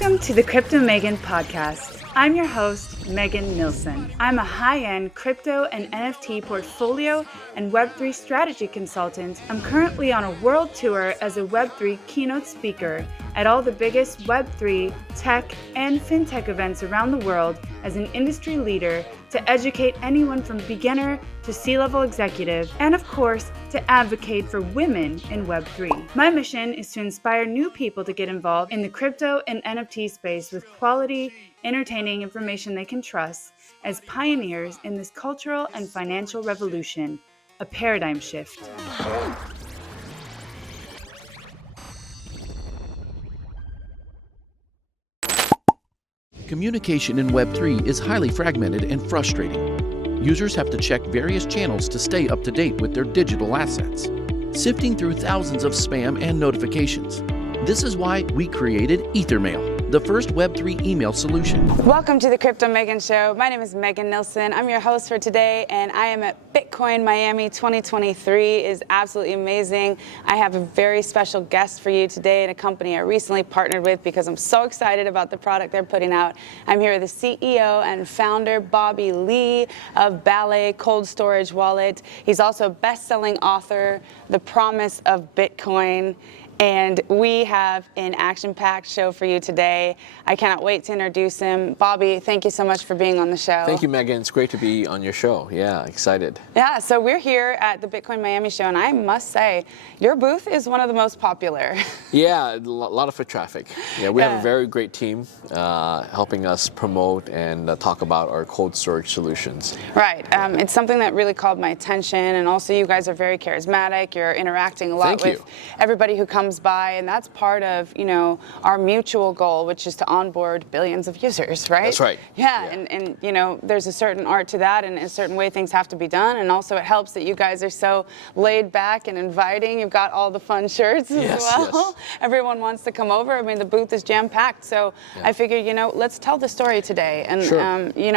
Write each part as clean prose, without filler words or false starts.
Welcome to the Crypto Megan podcast. I'm your host, Megan Nilsson. I'm a high-end crypto and NFT portfolio and Web3 strategy consultant. I'm currently on a world tour as a Web3 keynote speaker at all the biggest Web3, tech, and fintech events around the world as an industry leader to educate anyone from beginner to C-level executive, and of course, to advocate for women in Web3. My mission is to inspire new people to get involved in the crypto and NFT space with quality, entertaining information they can trust as pioneers in this cultural and financial revolution, a paradigm shift. Communication in Web3 is highly fragmented and frustrating. Users have to check various channels to stay up to date with their digital assets, sifting through thousands of spam and notifications. This is why we created Ethermail, the first Web3 email solution. Welcome to the Crypto Megan Show. My name is Megan Nilsson. I'm your host for today, and I am at Bitcoin Miami 2023. It is absolutely amazing. I have a very special guest for you today and a company I recently partnered with because I'm so excited about the product they're putting out. I'm here with the CEO and founder, Bobby Lee of Ballet Cold Storage Wallet. He's also a best-selling author, The Promise of Bitcoin. And we have an action-packed show for you today. I cannot wait to introduce him. Bobby, thank you so much for being on the show. Thank you, Megan. It's great to be on your show. Yeah, excited. Yeah, so we're here at the Bitcoin Miami show, and I must say, your booth is one of the most popular. Yeah, a lot of foot traffic. Yeah, we have a very great team helping us promote and talk about our cold storage solutions. Right. It's something that really called my attention, and also you guys are very charismatic. You're interacting a lot with everybody who comes by, and that's part of, our mutual goal, which is to onboard billions of users, right? That's right. Yeah. And there's a certain art to that and a certain way things have to be done, and also it helps that you guys are so laid back and inviting. You've got all the fun shirts as well. Yes. Everyone wants to come over. I mean, the booth is jam-packed, so I figured, let's tell the story today, and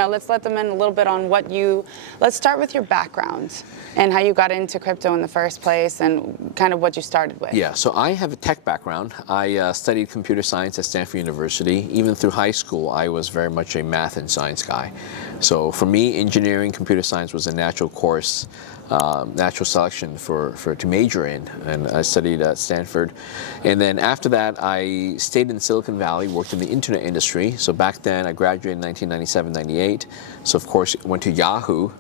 let's let them in a little bit on let's start with your background and how you got into crypto in the first place and kind of what you started with. Yeah, so I have a tech background. I studied computer science at Stanford University. Even through high school, I was very much a math and science guy. So for me, engineering, computer science was a natural course, natural selection to major in, and I studied at Stanford. And then after that, I stayed in Silicon Valley, worked in the internet industry. So back then, I graduated in 1997, 98. So of course, went to Yahoo.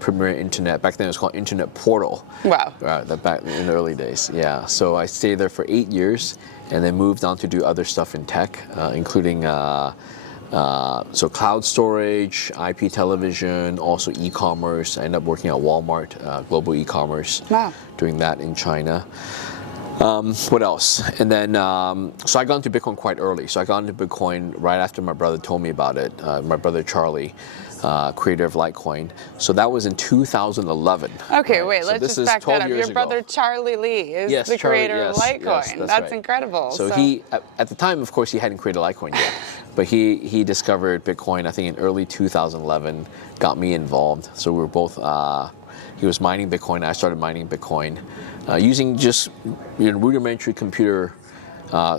Premier Internet, back then it was called Internet Portal. Wow. Back in the early days, yeah. So I stayed there for 8 years and then moved on to do other stuff in tech, including cloud storage, IP television, also e-commerce. I ended up working at Walmart, global e-commerce, doing that in China. What else? And then, so I got into Bitcoin quite early. So I got into Bitcoin right after my brother told me about it, my brother Charlie. Creator of Litecoin. So that was in 2011. Okay, wait, let's just back that up. Your brother Charlie Lee is the creator of Litecoin. Yes, that's incredible. So he, at the time, of course, he hadn't created Litecoin yet, but he discovered Bitcoin, I think, in early 2011, got me involved. So we were both, he was mining Bitcoin, I started mining Bitcoin, using just rudimentary computer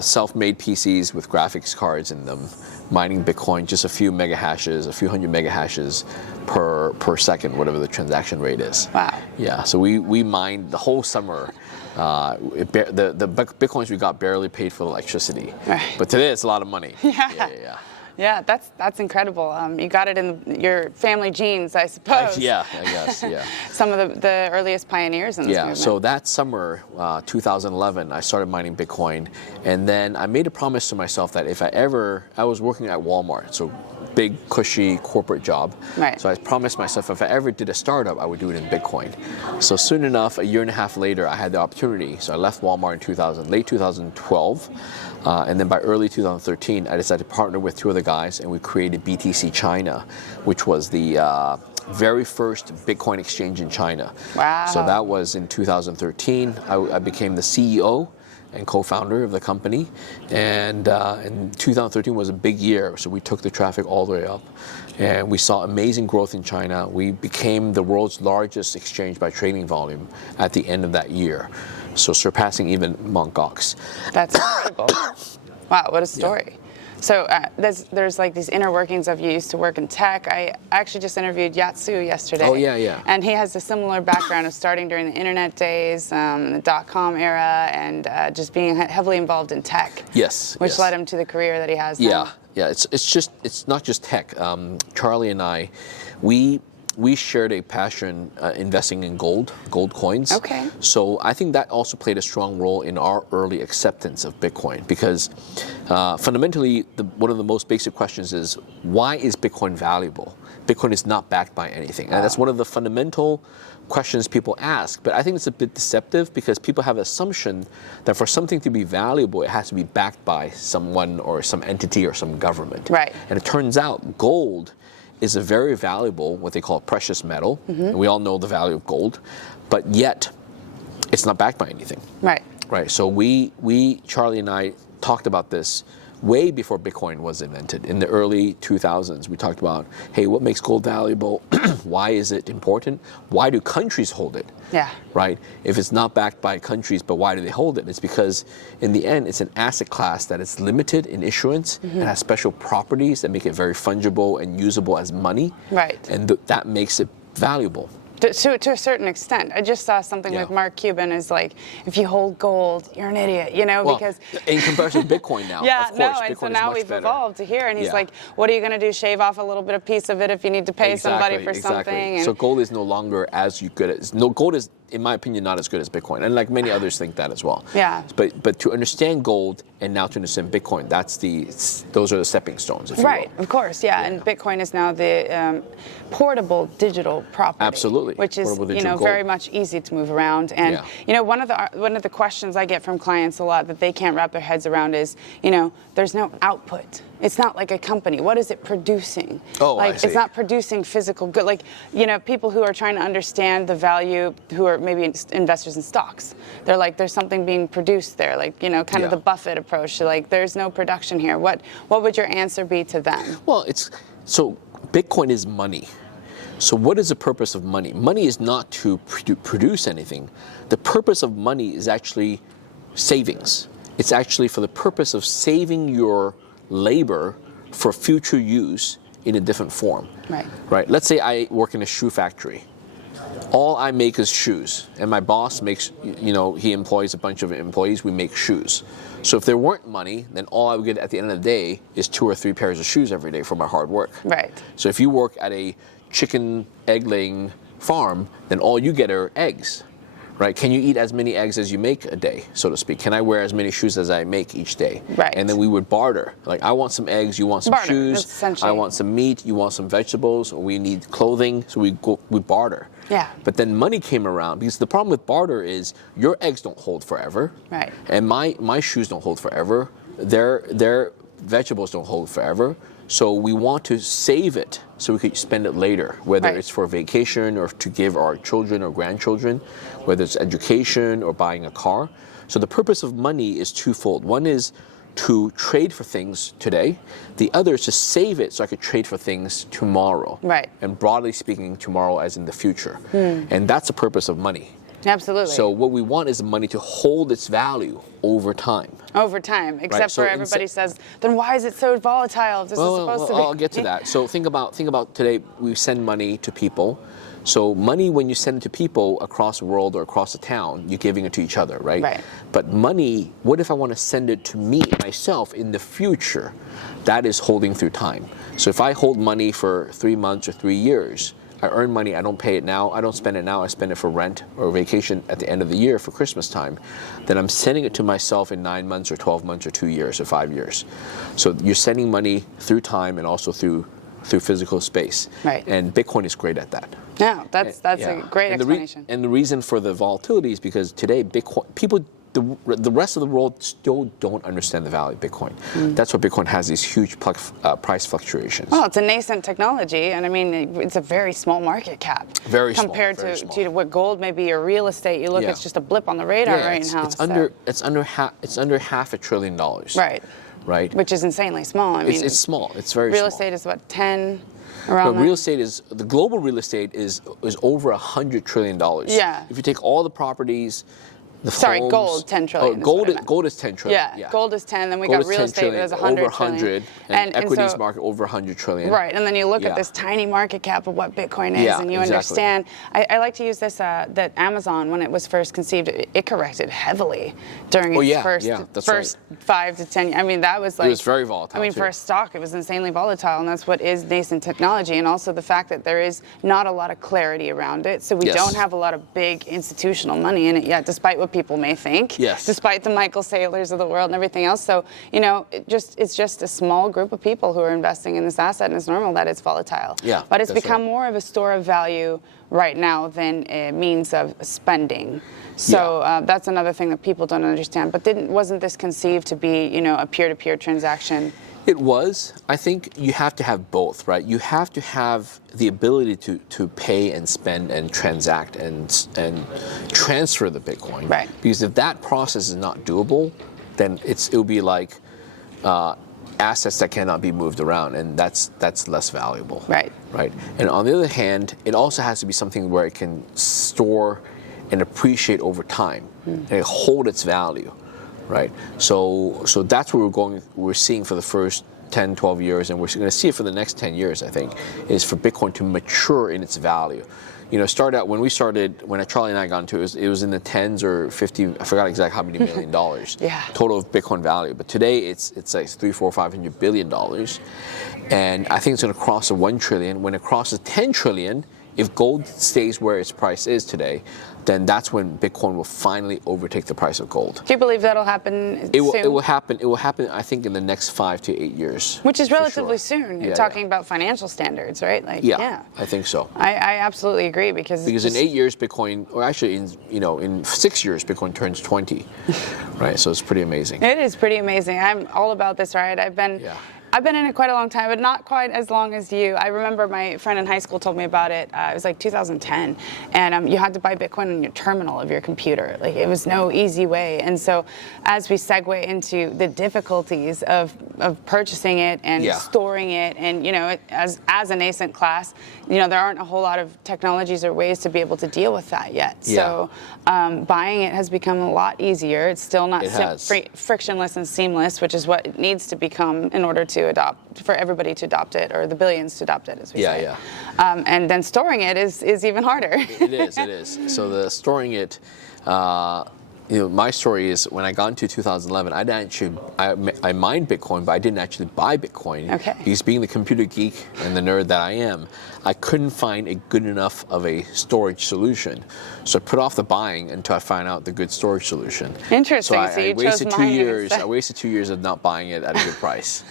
self-made PCs with graphics cards in them, mining Bitcoin, just a few mega hashes, a few hundred mega hashes per second, whatever the transaction rate is. Wow. Yeah, so we mined the whole summer. The Bitcoins we got barely paid for the electricity. Right. But today it's a lot of money. Yeah. Yeah, that's incredible. You got it in your family genes, I suppose. Yeah, I guess, yeah. Some of the earliest pioneers in this movement. So that summer, 2011, I started mining Bitcoin, and then I made a promise to myself that if I was working at Walmart, so big, cushy corporate job. Right. So I promised myself if I ever did a startup, I would do it in Bitcoin. So soon enough, a year and a half later, I had the opportunity. So I left Walmart in late 2012. And then by early 2013, I decided to partner with two other guys, and we created BTC China, which was the very first Bitcoin exchange in China. Wow. So that was in 2013. I became the CEO and co-founder of the company, and 2013 was a big year, so we took the traffic all the way up, and we saw amazing growth in China. We became the world's largest exchange by trading volume at the end of that year, so surpassing even Mt. Gox. That's incredible. Wow, what a story. So there's like these inner workings of you used to work in tech. I actually just interviewed Yatsu yesterday. Oh, yeah. And he has a similar background of starting during the internet days, the dot-com era, and just being heavily involved in tech. Yes. Which led him to the career that he has now. Yeah. It's not just tech. Charlie and I, we shared a passion investing in gold coins. Okay. So I think that also played a strong role in our early acceptance of Bitcoin, because fundamentally, one of the most basic questions is, why is Bitcoin valuable? Bitcoin is not backed by anything. And that's one of the fundamental questions people ask. But I think it's a bit deceptive, because people have an assumption that for something to be valuable, it has to be backed by someone or some entity or some government. Right. And it turns out gold is a very valuable, what they call precious metal. And we all know the value of gold, but yet it's not backed by anything. Right. Right. So Charlie and I talked about this way before Bitcoin was invented. In the early 2000s, we talked about, hey, what makes gold valuable? Why is it important? Why do countries hold it? Yeah. Right? If it's not backed by countries, but why do they hold it? It's because in the end, it's an asset class that is limited in issuance and has special properties that make it very fungible and usable as money. Right. And that makes it valuable. To a certain extent. I just saw something with Mark Cuban is like, if you hold gold, you're an idiot, because... in comparison to Bitcoin now, of course, and Bitcoin so now is much we've better. evolved to here, and he's like, what are you going to do, shave off a little bit of piece of it if you need to pay somebody for something? And so gold is no longer as good as... gold is, in my opinion, not as good as Bitcoin, and like many others think that as well. Yeah. But to understand gold and now to understand Bitcoin, those are the stepping stones, if you will. Right, of course, and Bitcoin is now the portable digital property. Absolutely. Which is, very much easy to move around. And, one of the questions I get from clients a lot that they can't wrap their heads around is, there's no output. It's not like a company. What is it producing? Oh, I see. It's not producing physical good. Like, people who are trying to understand the value, who are maybe investors in stocks, they're like, there's something being produced there. Like, kind of the Buffett approach. Like, there's no production here. What would your answer be to them? Well, so Bitcoin is money. So what is the purpose of money? Money is not to produce anything. The purpose of money is actually savings. It's actually for the purpose of saving your labor for future use in a different form. Right. Let's say I work in a shoe factory. All I make is shoes, and my boss makes, he employs a bunch of employees. We make shoes. So if there weren't money, then all I would get at the end of the day is 2 or 3 pairs of shoes every day for my hard work. Right. So if you work at a chicken egg-laying farm, then all you get are eggs. Right? Can you eat as many eggs as you make a day, so to speak? Can I wear as many shoes as I make each day? Right. And then we would barter. Like, I want some eggs, you want some shoes. I want some meat, you want some vegetables. We need clothing, so we barter. Yeah. But then money came around, because the problem with barter is your eggs don't hold forever. Right. And my shoes don't hold forever. Their vegetables don't hold forever. So we want to save it so we could spend it later, whether it's for vacation or to give our children or grandchildren, whether it's education or buying a car. So the purpose of money is twofold. One is to trade for things today. The other is to save it so I could trade for things tomorrow. Right. And broadly speaking, tomorrow as in the future. And that's the purpose of money. Absolutely. So what we want is the money to hold its value over time. Over time, except for everybody says, then why is it so volatile if this is supposed to be? I'll get to that. So think about today, we send money to people. So money, when you send it to people across the world or across the town, you're giving it to each other, right? Right. But money, what if I want to send it to me, myself, in the future? That is holding through time. So if I hold money for 3 months or 3 years, I earn money, I don't pay it now, I don't spend it now, I spend it for rent or vacation at the end of the year for Christmas time, then I'm sending it to myself in 9 months or 12 months or 2 years or 5 years. So you're sending money through time and also through physical space. Right. And Bitcoin is great at that. Yeah, that's a great explanation. And the reason for the volatility is because today Bitcoin, the rest of the world still don't understand the value of Bitcoin. That's why Bitcoin has these huge price fluctuations. Well, it's a nascent technology, and I mean, it's a very small market cap. Very small. Compared to what gold may be or real estate. You look, it's just a blip on the radar right now. It's under $500 billion. Right. Right. Which is insanely small. I mean, it's small. It's very small. Real estate is what, 10? Around real estate the global real estate is over $100 trillion. Yeah. If you take all the properties Sorry, homes, gold, 10 trillion. Gold is 10 trillion. Yeah, gold is 10. Then we Gold got is real 10 estate trillion, that is 100 over 100, trillion. and equities so, market over 100 trillion. Right, and then you look at this tiny market cap of what Bitcoin is, and you understand. I like to use this, that Amazon, when it was first conceived, it corrected heavily during its first 5 to 10 years. I mean, that was like... It was very volatile, I mean, for a stock, it was insanely volatile, and that's what is nascent technology, and also the fact that there is not a lot of clarity around it, so we don't have a lot of big institutional money in it yet, despite what people may think. Yes. Despite the Michael Saylors of the world and everything else. So, you know, it's just a small group of people who are investing in this asset, and it's normal that it's volatile. Yeah, but it's become more of a store of value right now than a means of spending. So that's another thing that people don't understand. But wasn't this conceived to be, you know, a peer-to-peer transaction? It was. I think you have to have both, right? You have to have the ability to pay and spend and transact and transfer the Bitcoin. Right. Because if that process is not doable, then it'll be like assets that cannot be moved around, and that's less valuable. Right. Right. And on the other hand, it also has to be something where it can store and appreciate over time and hold its value. Right, so that's where we're seeing for the first 10, 12 years, and we're going to see it for the next 10 years, I think, is for Bitcoin to mature in its value. You know, when Charlie and I got into it was in the tens or 50, I forgot exactly how many $1 million total of Bitcoin value. But today it's like $300, $400, $500 billion. And I think it's going to cross the 1 trillion. When it crosses 10 trillion, if gold stays where its price is today, then that's when Bitcoin will finally overtake the price of gold. Do you believe that'll happen soon? It will happen. It will happen, I think, in the next 5 to 8 years. Which is relatively soon. You're talking about financial standards, right? Like, I think so. I absolutely agree because in 8 years, Bitcoin, or actually in 6 years, Bitcoin turns 20, right? So it's pretty amazing. It is pretty amazing. I'm all about this, right? I've been in it quite a long time, but not quite as long as you. I remember my friend in high school told me about it. It was like 2010, and you had to buy Bitcoin on your terminal of your computer. Like, it was no easy way. And so, as we segue into the difficulties of purchasing it and storing it, and you know, as a nascent class, you know, there aren't a whole lot of technologies or ways to be able to deal with that yet. So, buying it has become a lot easier. It's still not frictionless and seamless, which is what it needs to become in order to for everybody to adopt it, or the billions to adopt it, as we say. And then storing it is even harder. It is. So the storing it, you know, my story is when I got into 2011, I mined Bitcoin, but I didn't actually buy Bitcoin. Okay. Because being the computer geek and the nerd that I am, I couldn't find a good enough of a storage solution. So I put off the buying until I found out the good storage solution. Interesting. So I wasted 2 years. I wasted 2 years of not buying it at a good price.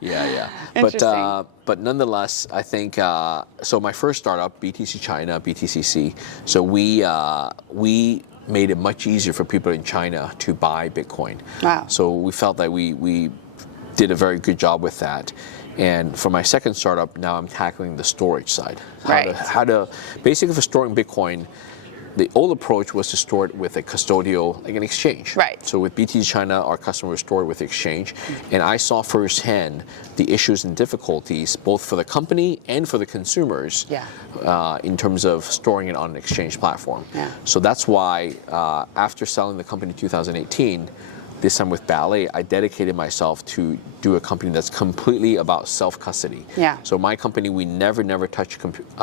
But nonetheless, I think so. My first startup, BTC China, BTCC. So we made it much easier for people in China to buy Bitcoin. Wow. So we felt that we did a very good job with that. And for my second startup, now I'm tackling the storage side. How to basically, for storing Bitcoin, the old approach was to store it with a custodial, like an exchange. Right. So with BTC China, our customers store it with exchange. And I saw firsthand the issues and difficulties, both for the company and for the consumers, in terms of storing it on an exchange platform. So that's why after selling the company in 2018, this time with Ballet, I dedicated myself to do a company that's completely about self-custody. So my company, we never touch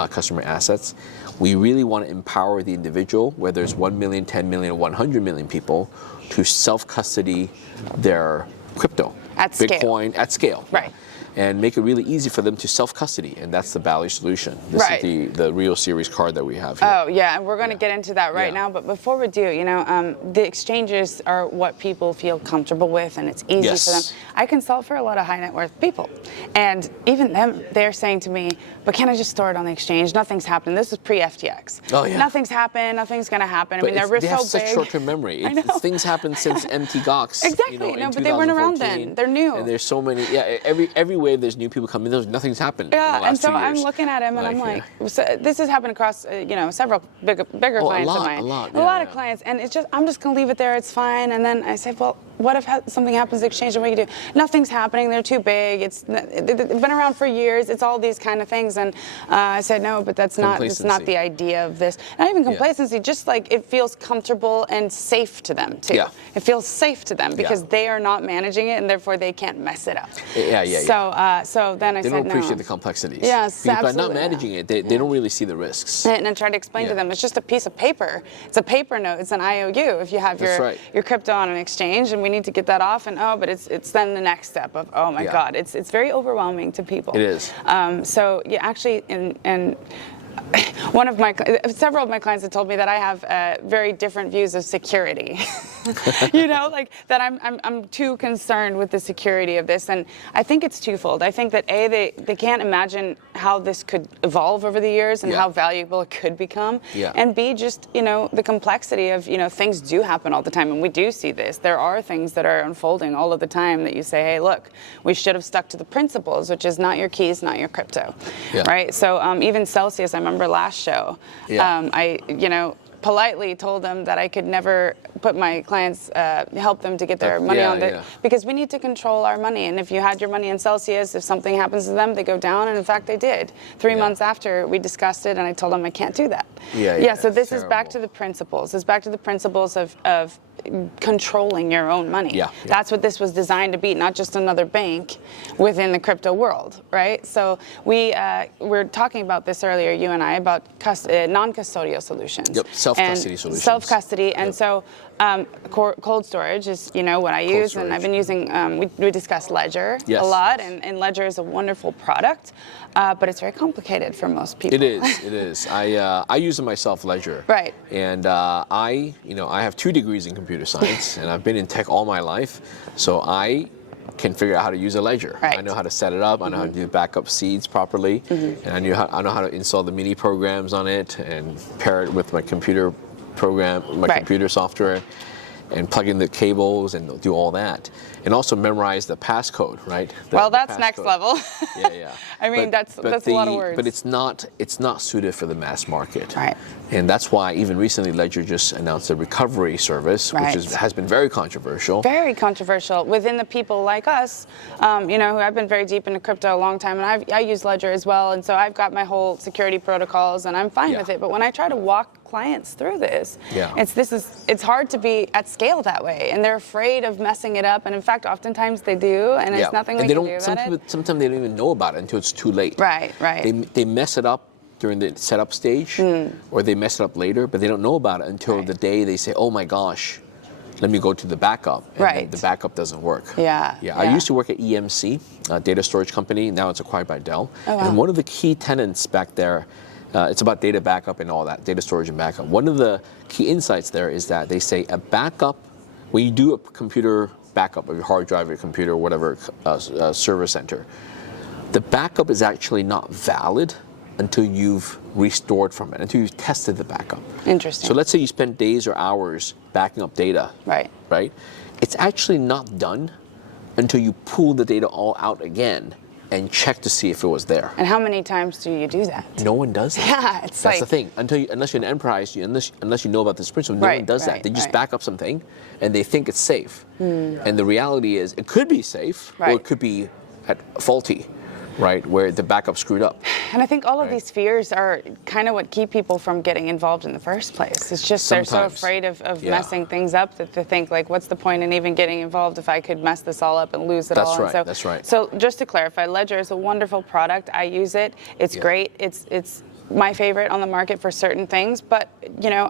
customer assets. We really want to empower the individual, whether it's 1 million, 10 million, 100 million people, to self-custody their crypto. At scale. Bitcoin at scale. Right. And make it really easy for them to self-custody, and that's the Ballet solution. This is the Real Series card that we have here. Oh, yeah, and we're going to get into that right now, but before we do, you know, the exchanges are what people feel comfortable with, and it's easy for them. I consult for a lot of high net worth people, and even them, they're saying to me, but can I just store it on the exchange? Nothing's happened. This was pre-FTX. Oh, yeah. Nothing's happened, nothing's going to happen. But I mean, they have such short-term memory. Things happen since MT Gox. Exactly, you know, but they weren't around then. They're new. And there's so many, every wave there's new people coming in, nothing's happened in the last and so 2 years. I'm looking at him and I'm like, so this has happened across, you know, several bigger clients of mine. A lot of clients, and it's just, I'm just going to leave it there, it's fine. And then I said, well, what if something happens to exchange, and what do you do? Nothing's happening. They're too big. They've been around for years. It's all these kind of things. And I said, no, but that's not the idea of this. Not even complacency, just like it feels comfortable and safe to them too. Yeah. It feels safe to them because they are not managing it, and therefore they can't mess it up. So then I said, no. They don't appreciate the complexities. Yes, because absolutely. by not managing it, they don't really see the risks. And I tried to explain to them, it's just a piece of paper. It's a paper note. It's an IOU. If you have your crypto on an exchange, and we need to get that off, and but it's then the next step of, oh my God, it's very overwhelming to people. It is. So yeah, actually, and several of my clients have told me that I have very different views of security. Like that I'm too concerned with the security of this, and I think it's twofold. I think that they can't imagine how this could evolve over the years and how valuable it could become, and B, just the complexity of things do happen all the time, and we do see this. There are things that are unfolding all of the time that you say, hey, look, we should have stuck to the principles, which is not your keys, not your crypto, right? So even Celsius, I remember last show, I politely told them that I could never put my clients, help them to get their money on there, because we need to control our money. And if you had your money in Celsius, if something happens to them, they go down. And in fact, they did. 3 months after we discussed it, and I told them I can't do that. So this is back to the principles. It's back to the principles of controlling your own money. That's what this was designed to be, not just another bank within the crypto world, right? So we were talking about this earlier, you and I, about non-custodial solutions. Self-custody solutions. Self-custody, and so cold storage is what I use, and I've been using. We discussed Ledger a lot, and Ledger is a wonderful product, but it's very complicated for most people. It is. I use it myself, Ledger. Right. And I have 2 degrees in computer science, and I've been in tech all my life, so I can figure out how to use a Ledger. Right. I know how to set it up. I know how to do backup seeds properly, and I know how to install the mini programs on it and pair it with my computer program, computer software, and plug in the cables and do all that, and also memorize the passcode, right? That's next level. I mean, that's a lot of words. But it's not suited for the mass market. Right. And that's why even recently Ledger just announced a recovery service, which has been very controversial. Very controversial within the people like us, who I've been very deep into crypto a long time, and I use Ledger as well, and so I've got my whole security protocols, and I'm fine with it. But when I try to walk clients through this, it's hard to be at scale that way, and they're afraid of messing it up, and in fact, oftentimes they do, and there's nothing we can do about it. Sometimes they don't even know about it until it's too late. Right. They mess it up during the setup stage, or they mess it up later, but they don't know about it until the day they say, oh my gosh, let me go to the backup, and then the backup doesn't work. I used to work at EMC, a data storage company. Now it's acquired by Dell. And one of the key tenets back there, it's about data backup and all that, data storage and backup. One of the key insights there is that they say a backup, when you do a computer backup of your hard drive, your computer, whatever, server center, the backup is actually not valid until you've restored from it, until you've tested the backup. Interesting. So let's say you spend days or hours backing up data. Right? It's actually not done until you pull the data all out again and check to see if it was there. And how many times do you do that? No one does that. That's the thing. Unless you're an enterprise, unless you know about this principle, no one does that. They just back up something, and they think it's safe. And the reality is, it could be safe, or it could be faulty, right, where the backup screwed up. And I think all of these fears are kind of what keep people from getting involved in the first place. It's just they're so afraid of messing things up that they think, like, what's the point in even getting involved if I could mess this all up and lose it all? That's right. So just to clarify, Ledger is a wonderful product. I use it. It's great. It's my favorite on the market for certain things, but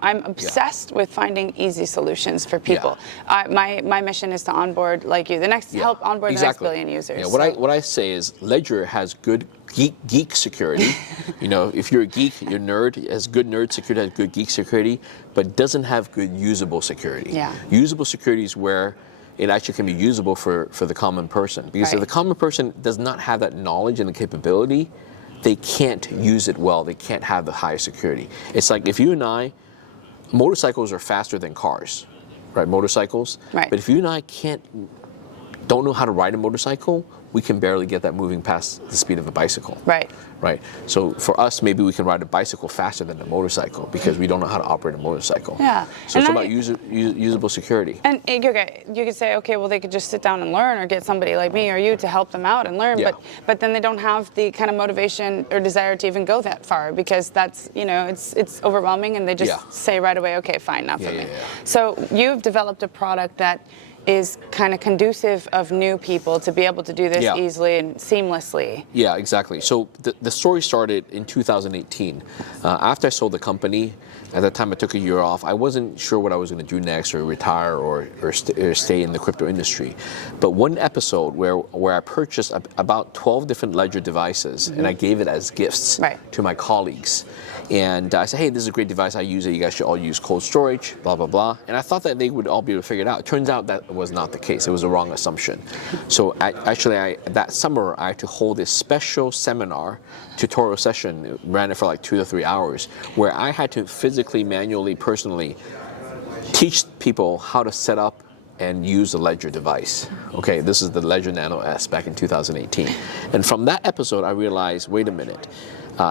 I'm obsessed with finding easy solutions for people. My mission is to onboard help onboard the next billion users. What I say is Ledger has good geek security. If you're a geek, you're a nerd, it has good nerd security, has good geek security, but doesn't have good usable security. Usable security is where it actually can be usable for the common person, because if the common person does not have that knowledge and the capability, they can't use it well. They can't have the high security. It's like if you and I, motorcycles are faster than cars, right? Motorcycles. But if you and I don't know how to ride a motorcycle, we can barely get that moving past the speed of a bicycle. Right. Right. So for us, maybe we can ride a bicycle faster than a motorcycle because we don't know how to operate a motorcycle. Yeah. So it's about usable security. And you could say, okay, well, they could just sit down and learn, or get somebody like me or you to help them out and learn. Yeah. But then they don't have the kind of motivation or desire to even go that far, because that's, it's overwhelming, and they just say right away, okay, fine, not for me. So you've developed a product that is kind of conducive of new people to be able to do this easily and seamlessly. Yeah, exactly. So the story started in 2018. After I sold the company, at that time I took a year off. I wasn't sure what I was going to do next, or retire, or stay in the crypto industry. But one episode where I purchased about 12 different ledger devices, and I gave it as gifts to my colleagues. And I said, hey, this is a great device. I use it. You guys should all use cold storage, blah, blah, blah. And I thought that they would all be able to figure it out. It turns out that was not the case. It was a wrong assumption. So that summer, I had to hold a special seminar, tutorial session, ran it for like 2 to 3 hours, where I had to physically, manually, personally teach people how to set up and use the Ledger device. Okay, this is the Ledger Nano S back in 2018. And from that episode, I realized, wait a minute,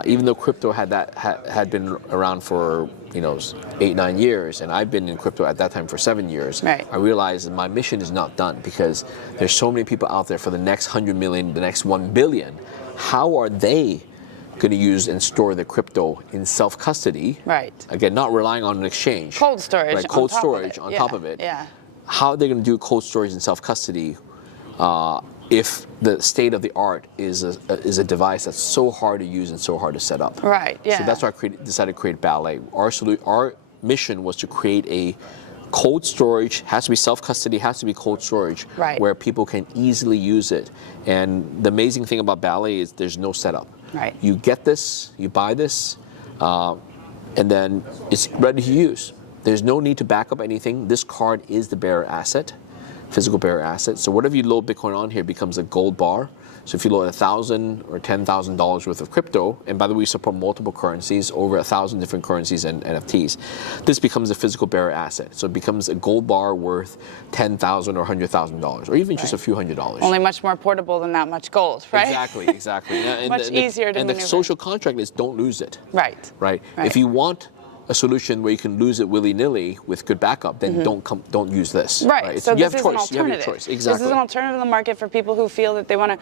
even though crypto had been around for 8-9 years, and I've been in crypto at that time for 7 years, I realized my mission is not done, because there's so many people out there for the next 100 million, the next 1 billion. How are they going to use and store their crypto in self-custody? Right. Again, not relying on an exchange. Cold storage. Right, cold storage on top of it. Yeah. How are they going to do cold storage and self-custody if the state of the art is a device that's so hard to use and so hard to set up? Right. Yeah. So that's why I decided to create Ballet. Our mission was to create a cold storage, has to be self-custody, has to be cold storage, where people can easily use it. And the amazing thing about Ballet is there's no setup. Right. You get this, you buy this, and then it's ready to use. There's no need to back up anything. This card is the bearer asset, physical bearer asset. So whatever you load Bitcoin on here becomes a gold bar. So if you load $1,000 or $10,000 worth of crypto, and by the way, we support multiple currencies, over 1,000 different currencies and NFTs, this becomes a physical bearer asset. So it becomes a gold bar worth $10,000 or $100,000, or even just a few $100s. Only much more portable than that much gold, right? Exactly. And much easier to maneuver. And the social contract is don't lose it. Right. If you want a solution where you can lose it willy-nilly with good backup, then don't use this. Right. So you this have is choice. an alternative. You have your choice. Exactly. This is an alternative in the market for people who feel that they want to.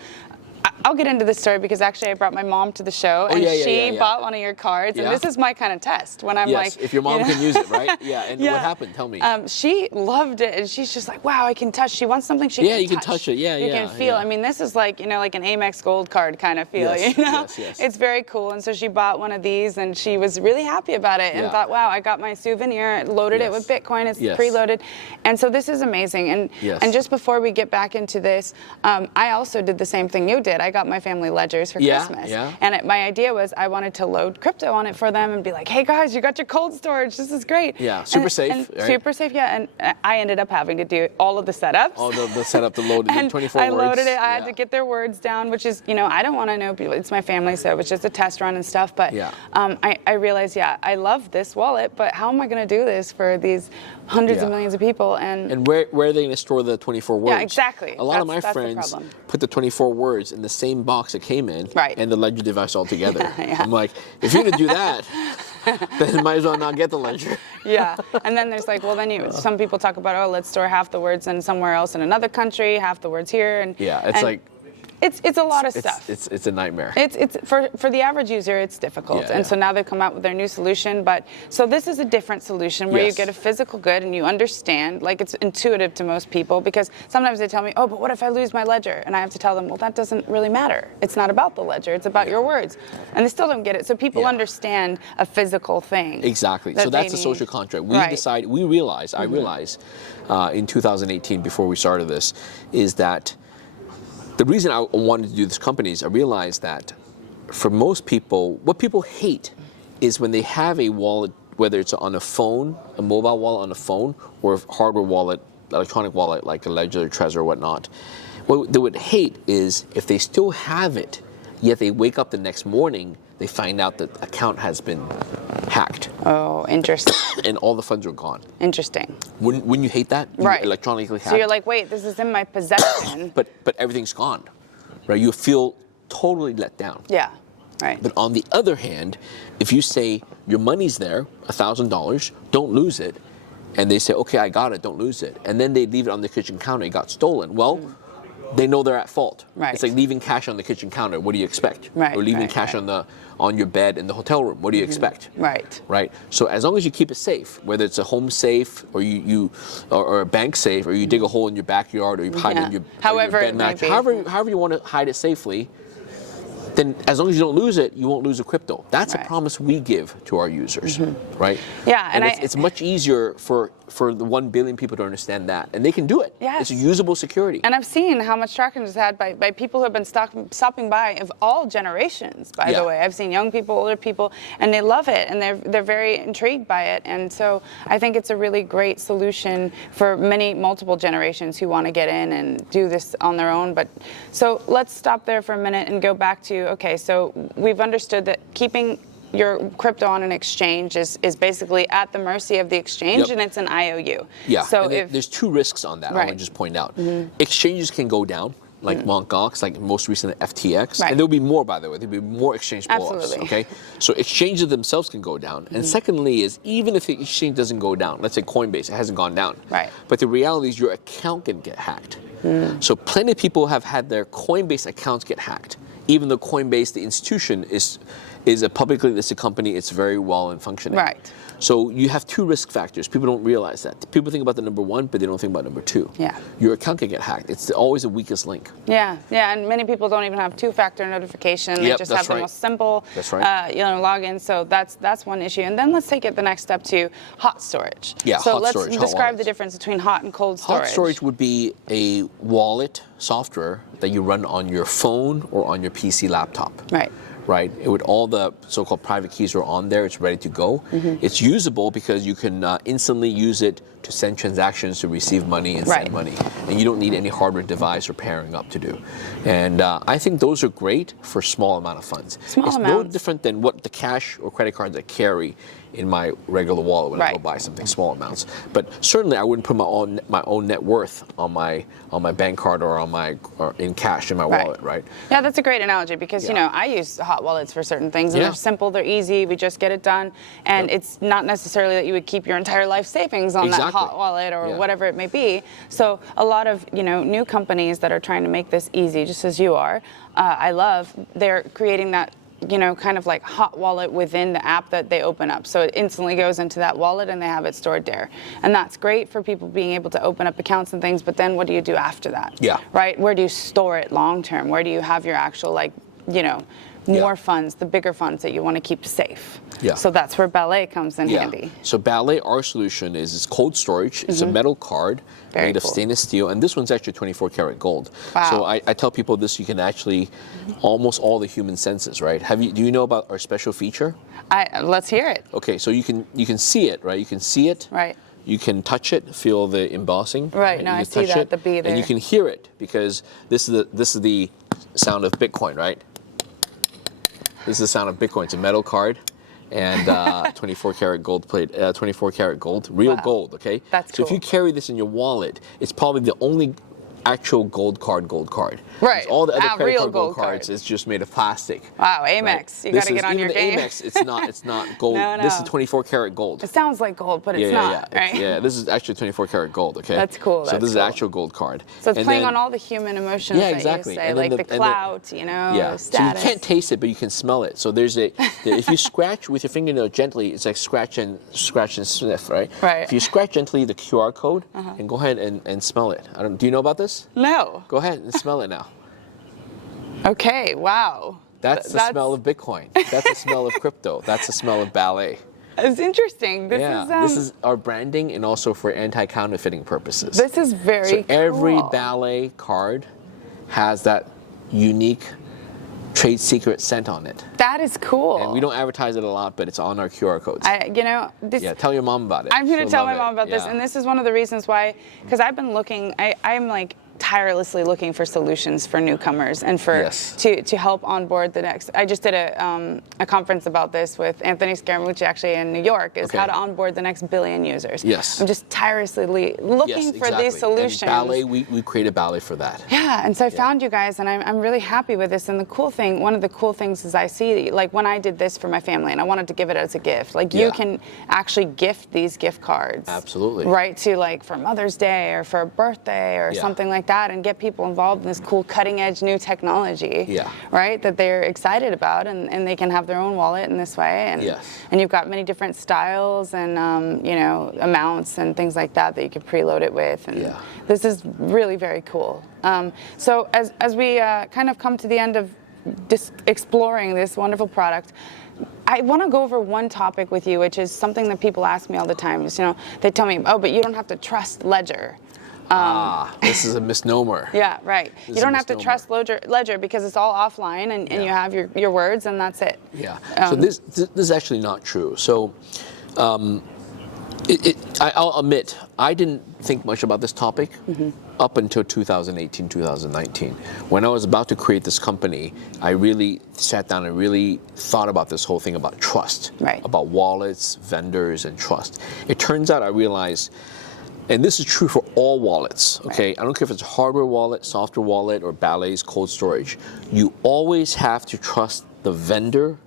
I'll get into this story because actually I brought my mom to the show, and she bought one of your cards, and this is my kind of test when I'm like, if your mom can use it, right? Yeah. And what happened? Tell me. She loved it, and she's just like, wow, I can touch. She wants something she can touch. Yeah, you can touch it. You can feel. I mean, this is like like an AMEX Gold card kind of feel. Yes. It's very cool, and so she bought one of these, and she was really happy about it, and thought, wow, I got my souvenir, loaded it with Bitcoin, it's preloaded, and so this is amazing. And just before we get back into this, I also did the same thing you did. I got my family ledgers for Christmas. And my idea was I wanted to load crypto on it for them and be like, hey guys, you got your cold storage. This is great. Yeah, super safe. Right? Super safe, And I ended up having to do all of the setups. All the setup, the load, and 24 words. I loaded it. I had to get their words down, which is, I don't want to know people. It's my family, so it was just a test run and stuff. But I realized, I love this wallet, but how am I going to do this for these hundreds of millions of people? And where are they going to store the 24 words? Yeah, exactly. A lot of my friends put the 24 words in the same box it came in, and the ledger device all together. I'm like, if you're going to do that, then might as well not get the ledger. And then there's like, well, then some people talk about, let's store half the words in somewhere else in another country, half the words here, and it's a lot of stuff. It's a nightmare. It's for the average user, it's difficult. And so now they've come out with their new solution. But so this is a different solution where you get a physical good and you understand, like it's intuitive to most people, because sometimes they tell me, but what if I lose my ledger? And I have to tell them, well, that doesn't really matter. It's not about the ledger. It's about your words. And they still don't get it. So people understand a physical thing. Exactly. So that's the social contract. I realized in 2018, before we started this, is that the reason I wanted to do this company is I realized that for most people, what people hate is when they have a wallet, whether it's on a phone, a mobile wallet on a phone, or a hardware wallet, electronic wallet like a Ledger, Trezor, or whatnot. What they would hate is if they still have it, yet they wake up the next morning, they find out that the account has been hacked. Oh, interesting. And all the funds are gone. Interesting. Wouldn't you hate that? Right. Electronically hacked. So you're like, wait, this is in my possession. But everything's gone. right? You feel totally let down. Yeah. Right. But on the other hand, if you say your money's there, $1,000, don't lose it, and they say, okay, I got it, don't lose it, and then they leave it on the kitchen counter, it got stolen, well, they know they're at fault. Right. It's like leaving cash on the kitchen counter. What do you expect? Right. Or leaving right, cash right. on your bed in the hotel room. What do you expect? Right. Right. So as long as you keep it safe, whether it's a home safe or or a bank safe, or you dig a hole in your backyard, or you hide it in your However bed it might mattress, be. however you want to hide it safely, then as long as you don't lose it, you won't lose a crypto. That's a Right. promise we give to our users, right? Yeah, and it's much easier for the 1 billion people to understand that, and they can do it. Yes. It's a usable security. And I've seen how much traction it's had by people who have been stopping by of all generations, by Yeah. the way. I've seen young people, older people, and they love it, and they're very intrigued by it. And so I think it's a really great solution for multiple generations who want to get in and do this on their own. But so let's stop there for a minute and go back to, okay, so we've understood that keeping your crypto on an exchange is basically at the mercy of the exchange, Yep. and it's an IOU. Yeah, So and there's two risks on that. I Right. want to just point out. Exchanges can go down, like Mt. Gox, like most recent FTX, Right. and there'll be more, by the way. There'll be more exchange blowups. Absolutely. Okay, so exchanges themselves can go down. And secondly, is even if the exchange doesn't go down, let's say Coinbase, it hasn't gone down. Right. But the reality is your account can get hacked. So plenty of people have had their Coinbase accounts get hacked, even though Coinbase, the institution, is a publicly listed company. It's very well and functioning. Right. So you have two risk factors. People don't realize that. People think about the number one, but they don't think about number two. Yeah. Your account can get hacked. It's always the weakest link. Yeah, and many people don't even have two-factor notification. They Yep, just that's have the right. most simple, That's right. login. So that's one issue. And then let's take it the next step to hot storage. Yeah, so hot let's storage, hot describe the wallets. difference between hot and cold storage. Hot storage would be a wallet software that you run on your phone or on your PC laptop. Right. Right, with all the so-called private keys are on there, it's ready to go. It's usable because you can instantly use it to send transactions, to receive money and Right. send money, and you don't need any hardware device or pairing up to do. And I think those are great for small amount of funds. Small it's no amounts. different than what the cash or credit cards I carry in my regular wallet when I go Right. buy something, small amounts. But certainly I wouldn't put my own net worth on my bank card or or in cash in my wallet, right? Yeah, that's a great analogy because, Yeah. I use hot wallets for certain things, and Yeah. they're simple, they're easy, we just get it done. And Yep. it's not necessarily that you would keep your entire life savings on that Exactly. hot wallet or Yeah. whatever it may be. So a lot of, new companies that are trying to make this easy, just as you are, they're creating that kind of like hot wallet within the app that they open up. So it instantly goes into that wallet and they have it stored there. And that's great for people being able to open up accounts and things, but then what do you do after that? Yeah. Right? Where do you store it long term? Where do you have your actual more funds, the bigger funds that you want to keep safe? Yeah. So that's where Ballet comes in handy. So Ballet, our solution is cold storage. It's a metal card Very made of cool. stainless steel, and this one's actually 24 karat gold. Wow. So I tell people this: you can actually almost all the human senses, right? Do you know about our special feature? Let's hear it. Okay, so you can see it, right? You can see it. Right. You can touch it, feel the embossing. Right, no, You I can see touch that, it, the B there. And you can hear it because this is the sound of Bitcoin, right? This is the sound of Bitcoin. It's a metal card, and 24 karat gold plate, 24 karat gold, real Wow. gold. Okay. That's So if cool. you carry this in your wallet, it's probably the only actual gold card. Right. All the other credit real card gold cards is just made of plastic. Wow, AMEX. Right? You This got to get is- on even your the game. AMEX, it's not gold. No, This is no. 24 karat gold. It sounds like gold, but it's not, right? Yeah, this is actually 24 karat gold, okay? That's cool, So that's this is cool. actual gold card. So it's And playing then- on all the human emotions Yeah, that exactly. you say, And then like the clout, Yeah. status. So you can't taste it, but you can smell it. So if you scratch with your fingernail gently, it's like scratch and sniff, right? Right. If you scratch gently the QR code and go ahead and smell it. Do you know about this? No. Go ahead and smell it now. Okay, wow. That's the smell of Bitcoin. That's the smell of crypto. That's the smell of Ballet. It's interesting. This is our branding and also for anti-counterfeiting purposes. This is very So every cool. Ballet card has that unique trade secret scent on it. That is cool. And we don't advertise it a lot, but it's on our QR codes. This. Tell your mom about it. I'm going to She'll tell love my mom it. about this, Yeah. and this is one of the reasons why, because I've been looking. I'm like tirelessly looking for solutions for newcomers and for Yes. to help onboard the next. I just did a conference about this with Anthony Scaramucci actually in New York, is Okay. how to onboard the next billion users. Yes. I'm just tirelessly looking Yes, for exactly. these solutions. And Ballet, we created Ballet for that. Yeah, and so I found you guys, and I'm really happy with this. And the cool thing, one of the cool things is I see, like when I did this for my family, and I wanted to give it as a gift. Like you Yeah. can actually gift these gift cards. Absolutely. Right, to like for Mother's Day or for a birthday or Yeah. something like that, and get people involved in this cool cutting edge new technology. Yeah. Right, that they're excited about, and they can have their own wallet in this way. And, Yes. and you've got many different styles and you know, amounts and things like that you can preload it with. And Yeah. this is really very cool. So as we kind of come to the end of exploring this wonderful product, I want to go over one topic with you, which is something that people ask me all the time. Is, you know, they tell me, oh, but you don't have to trust Ledger. This is a misnomer. Yeah, right. This You don't is have to misnomer. trust Ledger because it's all offline, and you have your words, and that's it. Yeah. So this is actually not true. So I'll admit, I didn't think much about this topic up until 2018, 2019. When I was about to create this company, I really sat down and really thought about this whole thing about trust, Right. about wallets, vendors, and trust. It turns out I realized, and this is true for all wallets, okay? I don't care if it's a hardware wallet, software wallet, or Ballet's cold storage. You always have to trust the vendor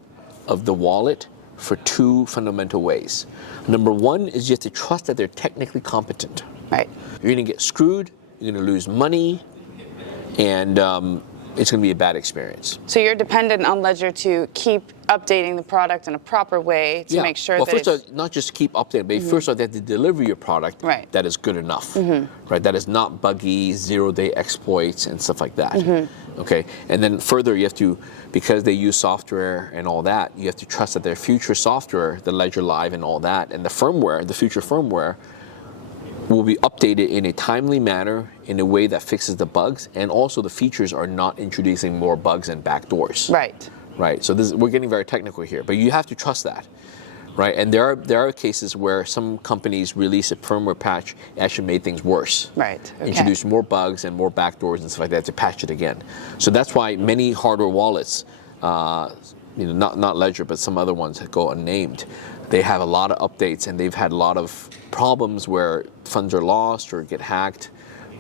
of the wallet for two fundamental ways. Number one is you have to trust that they're technically competent. Right. You're gonna get screwed, you're gonna lose money, and it's gonna be a bad experience. So you're dependent on Ledger to keep updating the product in a proper way to make sure well, that first it's... of all, not just keep updating, but first of all, they have to deliver your product Right. that is good enough, right? That is not buggy, zero-day exploits and stuff like that. Okay, and then further, you have to, because they use software and all that, you have to trust that their future software, the Ledger Live and all that, and the firmware, the future firmware, will be updated in a timely manner in a way that fixes the bugs, and also the features are not introducing more bugs and backdoors. Right. Right. So we're getting very technical here, but you have to trust that, right? And there are cases where some companies release a firmware patch and actually made things worse. Right. Okay. Introduced more bugs and more backdoors and stuff like that to patch it again. So that's why many hardware wallets, not Ledger, but some other ones that go unnamed, they have a lot of updates, and they've had a lot of problems where funds are lost or get hacked.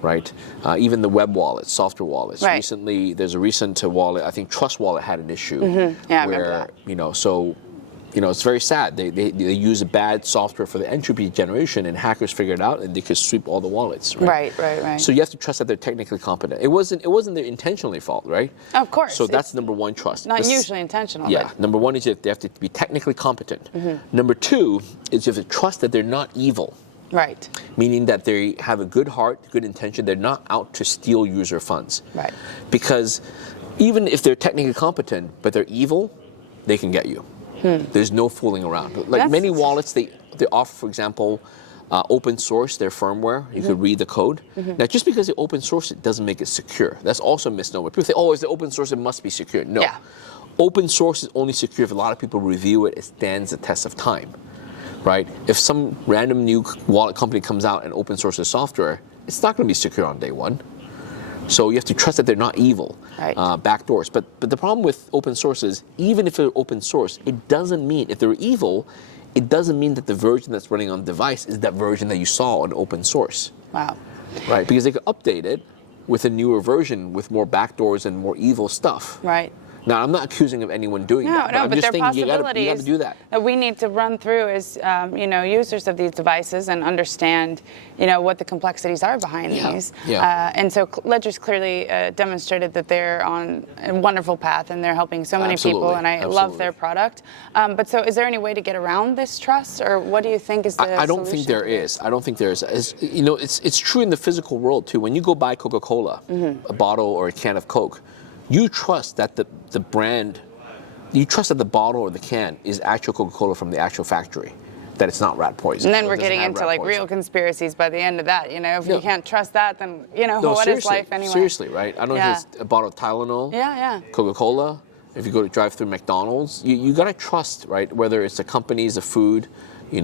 Right, even the web wallets, software wallets. Right. Recently, there's a recent wallet. I think Trust Wallet had an issue. Yeah, I where remember that. So it's very sad. They use a bad software for the entropy generation, and hackers figured it out, and they could sweep all the wallets. Right. Right. So you have to trust that they're technically competent. It wasn't their intentionally fault, right? Of course. So that's It's number one, trust. not usually intentional. Yeah. But Number one is that they have to be technically competent. Number two is you have to trust that they're not evil. right. Meaning that they have a good heart, good intention. They're not out to steal user funds. Right. Because even if they're technically competent, but they're evil, they can get you. There's no fooling around. Like That's- many wallets, they offer, for example, open source their firmware. You could read the code. Now, just because they open source it doesn't make it secure. That's also a misnomer. People say, oh, is it open source? It must be secure. No. Yeah. Open source is only secure if a lot of people review it. It stands the test of time. Right? If some random new wallet company comes out and open sources software, it's not going to be secure on day one. So you have to trust that they're not evil, Right. backdoors. But the problem with open source is, even if they're open source, it doesn't mean, if they're evil, it doesn't mean that the version that's running on the device is that version that you saw on open source. Wow. Right? Because they could update it with a newer version with more backdoors and more evil stuff. Right. Now, I'm not accusing of anyone doing that. No, I'm but just there are thinking you got possibilities to do that. we need to run through as users of these devices and understand what the complexities are behind these. Yeah. And so Ledger's clearly demonstrated that they're on a wonderful path, and they're helping so many people, and I love their product. But so is there any way to get around this trust, or what do you think is the I don't think there is. I don't think there is. It's true in the physical world too. When you go buy Coca-Cola, a bottle or a can of Coke, you trust that the brand, you trust that the bottle or the can is actual Coca-Cola from the actual factory, that it's not rat poison. And then or we're doesn't getting have into rat like poison. real conspiracies by the end of that. If Yeah. you can't trust that, then No, what is seriously, life anyway? seriously, right? I don't know Yeah. if it's a bottle of Tylenol, Yeah. Coca-Cola. If you go to drive through McDonald's, you got to trust, right? Whether it's the companies, the food,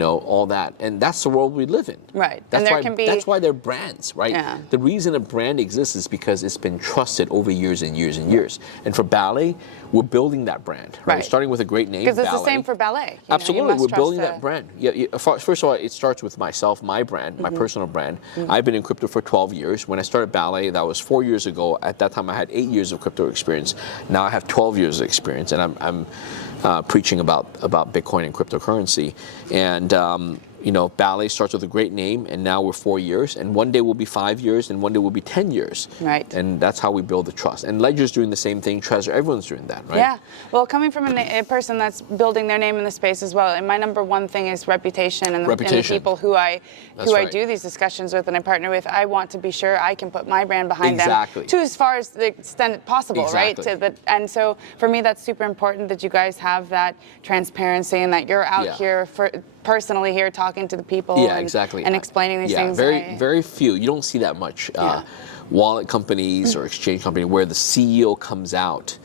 all that. And that's the world we live in. Right. That's And there why, can be... That's why they're brands, right? Yeah. The reason a brand exists is because it's been trusted over years and years and years. And for Ballet, we're building that brand, right? We're starting with a great name, because it's Ballet. the same for Ballet. Absolutely, we're building that brand. First of all, it starts with myself, my brand, my personal brand. I've been in crypto for 12 years. When I started Ballet, that was 4 years ago. At that time, I had 8 years of crypto experience. Now I have 12 years of experience, and I'm preaching about Bitcoin and cryptocurrency. And Ballet starts with a great name, and now we're 4 years, and one day will be 5 years, and one day will be 10 years. Right. And that's how we build the trust. And Ledger's doing the same thing. Trezor, everyone's doing that, right? Yeah. Well, coming from a person that's building their name in the space as well, and my number one thing is reputation, and the people who I do these discussions with and I partner with. I want to be sure I can put my brand behind them to as far as the extent possible, right? And so for me, that's super important that you guys have that transparency and that you're out here personally here talking to the people and explaining these things. Very few. You don't see that much wallet companies or exchange company where the CEO comes out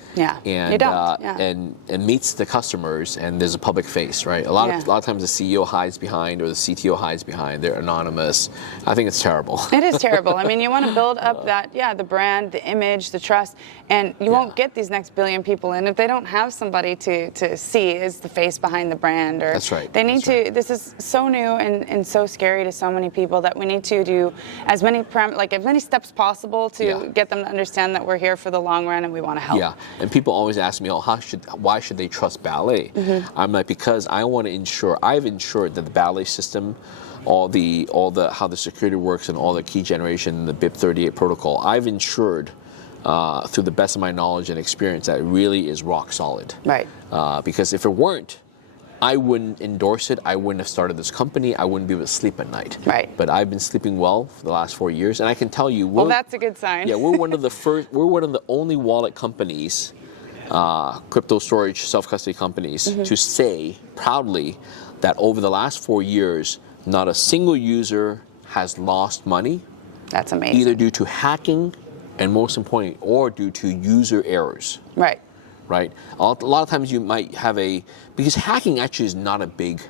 and meets the customers and there's a public face, right? A lot of times the CEO hides behind or the CTO hides behind. They're anonymous. I think it's terrible. It is terrible. I mean, you want to build up the brand, the image, the trust, and you won't get these next billion people in if they don't have somebody to see as the face behind the brand. Or That's right. They need to. This is so new and so scary to so many people that we need to do as many steps possible to get them to understand that we're here for the long run and we want to help. Yeah, and people always ask me, why should they trust Ballet? I'm like, because I want to ensure, I've ensured that the Ballet system, all the how the security works and all the key generation, the BIP38 protocol, I've ensured through the best of my knowledge and experience that it really is rock solid. Right. Because if it weren't, I wouldn't endorse it. I wouldn't have started this company. I wouldn't be able to sleep at night. Right. But I've been sleeping well for the last 4 years, and I can tell you. Well, that's a good sign. Yeah, we're one of the first. We're one of the only wallet companies, crypto storage self-custody companies, to say proudly that over the last 4 years, not a single user has lost money. That's amazing. Either due to hacking, and most importantly, or due to user errors. Right. Right? A lot of times you might have because hacking actually is not a big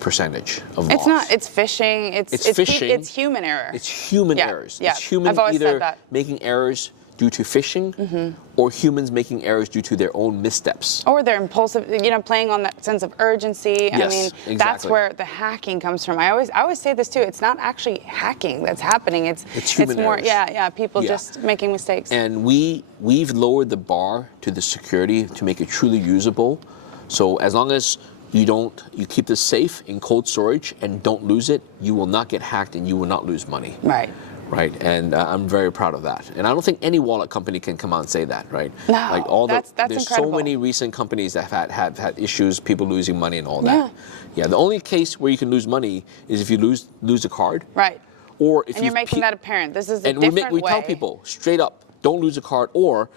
percentage of loss. It's not. It's phishing. It's phishing. It's human error. It's human errors. Yeah. It's humans I've always either said that. making errors due to phishing or humans making errors due to their own missteps. Or they're impulsive, playing on that sense of urgency. Yes, I mean, exactly. That's where the hacking comes from. I always say this too. It's not actually hacking that's happening. It's human more, errors. people just making mistakes. And we've lowered the bar to the security to make it truly usable. So as long as you keep this safe in cold storage and don't lose it, you will not get hacked and you will not lose money. Right. Right, and I'm very proud of that. And I don't think any wallet company can come out and say that, right? No, that's there's incredible. So many recent companies that have had issues, people losing money and all that. Yeah, the only case where you can lose money is if you lose a card. Right. Or if and you're making that apparent. This is a different we way. tell people straight up, don't lose a card, or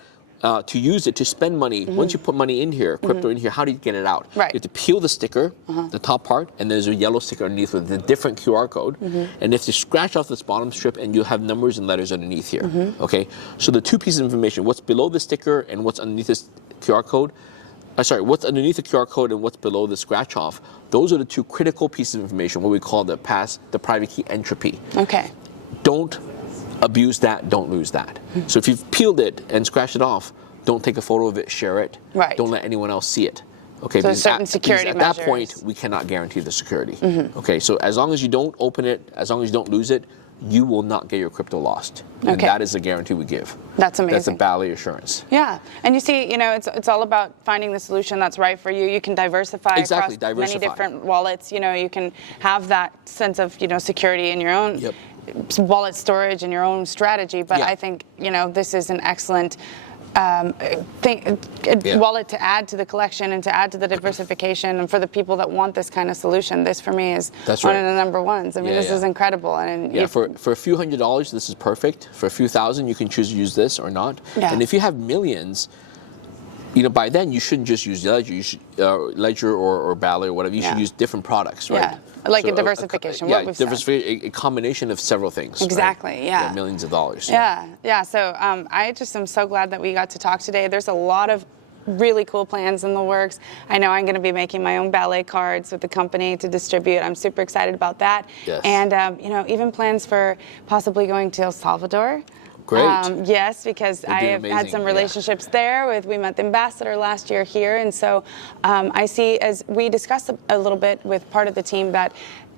to use it to spend money. Once you put money in here, crypto in here, how do you get it out? Right. You have to peel the sticker, the top part, and there's a yellow sticker underneath with a different QR code. And if you scratch off this bottom strip, and you'll have numbers and letters underneath here. Okay. So the two pieces of information: what's below the sticker and what's underneath this QR code. What's underneath the QR code and what's below the scratch off. Those are the two critical pieces of information. What we call the private key entropy. Okay. Don't abuse that, don't lose that. So if you've peeled it and scratched it off, don't take a photo of it, share it. Right. Don't let anyone else see it. Okay. So certain security because measures. at that point, we cannot guarantee the security. Okay. So as long as you don't open it, as long as you don't lose it, you will not get your crypto lost. And that is the guarantee we give. That's amazing. That's a Ballet assurance. Yeah. And you see, it's all about finding the solution that's right for you. You can diversify across many different wallets. You can have that sense of, security in your own wallet storage and your own strategy. But I think, this is an excellent wallet to add to the collection and to add to the diversification, and for the people that want this kind of solution, this for me is one of the number ones. I mean, this is incredible. And for a few $100s, this is perfect. For a few thousand, you can choose to use this or not. Yeah. And if you have millions, by then you shouldn't just use Ledger. You should, Ledger or Ballet or whatever. You should use different products, right? Yeah, like a diversification. A combination of several things. Exactly. Right? Yeah. Millions of dollars. Yeah. So I just am so glad that we got to talk today. There's a lot of really cool plans in the works. I know I'm going to be making my own ballet cards with the company to distribute. I'm super excited about that. Yes. And even plans for possibly going to El Salvador. Great. Yes, because I have had amazing, some yeah. relationships there. We met the ambassador last year here, and so I see, as we discussed a little bit with part of the team, that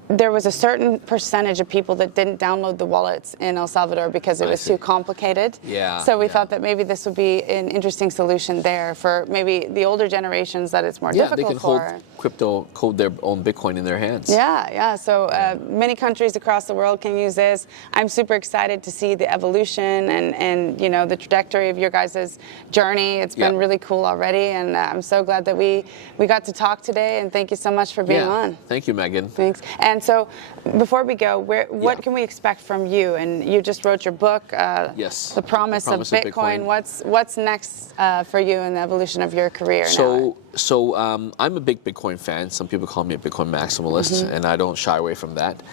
there was a certain percentage of people that didn't download the wallets in El Salvador because it was too complicated. Yeah. So we thought that maybe this would be an interesting solution there for maybe the older generations that it's more difficult they can for. hold crypto, hold their own Bitcoin in their hands. Yeah. So many countries across the world can use this. I'm super excited to see the evolution and the trajectory of your guys' journey. It's been really cool already, and I'm so glad that we got to talk today. And thank you so much for being on. Thank you, Megan. Thanks. And so, before we go, what can we expect from you? And you just wrote your book, Yes. The Promise of Bitcoin. What's next for you in the evolution of your career now? So I'm a big Bitcoin fan. Some people call me a Bitcoin maximalist, and I don't shy away from that.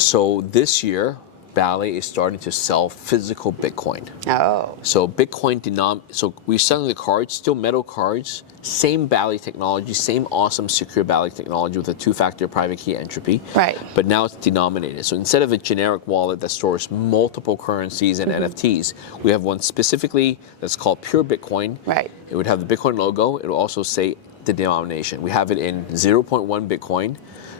So this year, Ballet is starting to sell physical Bitcoin. Oh. So Bitcoin so we're selling the cards, still metal cards, same Ballet technology, same awesome secure Ballet technology with a two-factor private key entropy. Right. But now it's denominated. So instead of a generic wallet that stores multiple currencies and NFTs, we have one specifically that's called pure Bitcoin. Right. It would have the Bitcoin logo. It will also say the denomination. We have it in 0.1 Bitcoin,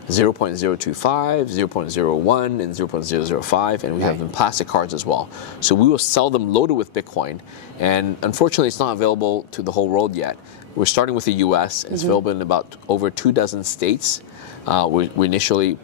0.025, 0.01, and 0.005, and we have in plastic cards as well. So we will sell them loaded with Bitcoin, and unfortunately it's not available to the whole world yet. We're starting with the US, and it's available in about over 24 states. We're initially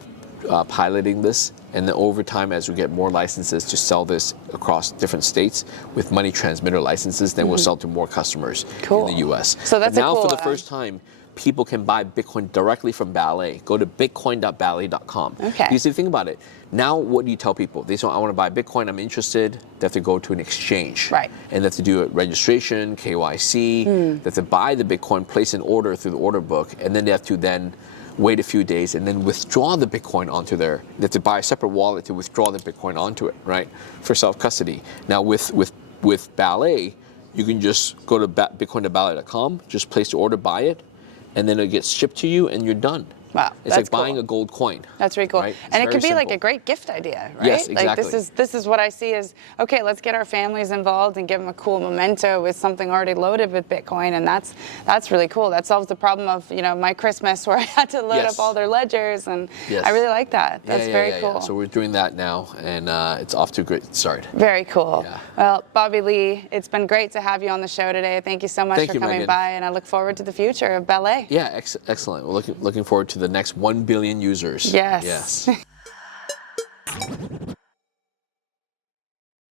piloting this, and then over time, as we get more licenses to sell this across different states with money transmitter licenses, then we'll sell to more customers in the US. So that's now, a cool, for the first time, people can buy Bitcoin directly from Ballet. Go to bitcoin.ballet.com. Okay. Because if you think about it, now what do you tell people? They say, I want to buy Bitcoin, I'm interested. They have to go to an exchange. Right. And they have to do a registration, KYC. They have to buy the Bitcoin, place an order through the order book, and then they have to then wait a few days and then withdraw the Bitcoin onto they have to buy a separate wallet to withdraw the Bitcoin onto it, right? For self-custody. Now with Ballet, you can just go to bitcoin.ballet.com, just place the order, buy it, and then it gets shipped to you, and you're done. Wow, it's like buying a gold coin. That's really cool. Right? And it could be simple. like a great gift idea, right? Yes, exactly. Like this is what I see as, okay, let's get our families involved and give them a cool memento with something already loaded with Bitcoin, and that's really cool. That solves the problem of, my Christmas where I had to load up all their ledgers, and I really like that. That's very cool. Yeah. So we're doing that now, and it's off to a great start. Very cool. Yeah. Well, Bobby Lee, it's been great to have you on the show today. Thank you so much for coming by, and I look forward to the future of Ballet. Yeah, excellent. We're looking forward to the next 1 billion users. Yes.